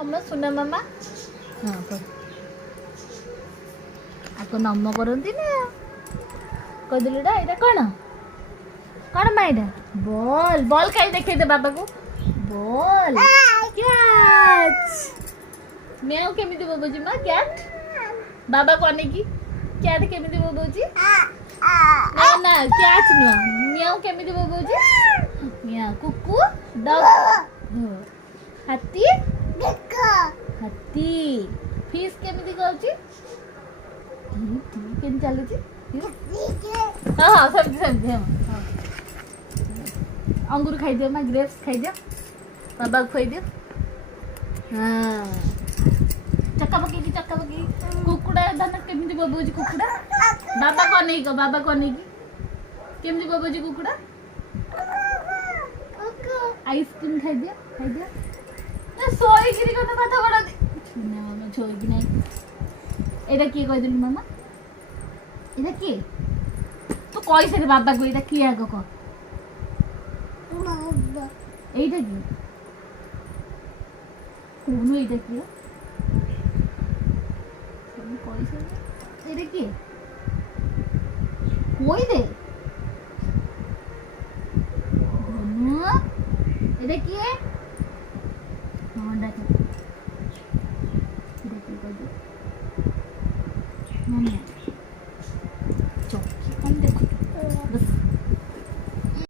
नम सुना मामा हाँ कर आको नम करती ना कदलीटा यहाँ कौन कौन माँ यहाँ बॉल बॉल कहीं देखे दे बाबा को बॉल कैच म्याऊ केमिति बोबुची माँ कैट बाबा कने की कैट केमिति बोबुची ना ना कैच नुआ म्याऊ केमिति बोबुची म्याऊ कुकु डॉग हाथी हाथी फिश केमिति करची केन चलुची हां हां समझ समझ हां अंगूर खाई दियो माँ ग्रेप्स खाई दियो बाबा खुई दियो हां चक्का पकी कुकुड़ा दाना केमिति बोबुची कुकुड़ा बाबा कने की केमिति बोबुची कुकुड़ा आइसक्रीम खाई दियो तो सोई गिरी को तो कथा बड़ा ना मामा सोई कि नहीं एटा की कह दिलु मामा एटा की तो कहि से बाबा को एटा की आगो को बाबा एटा की कोन एटा की कहि से एटा की कोई दे এটা কি?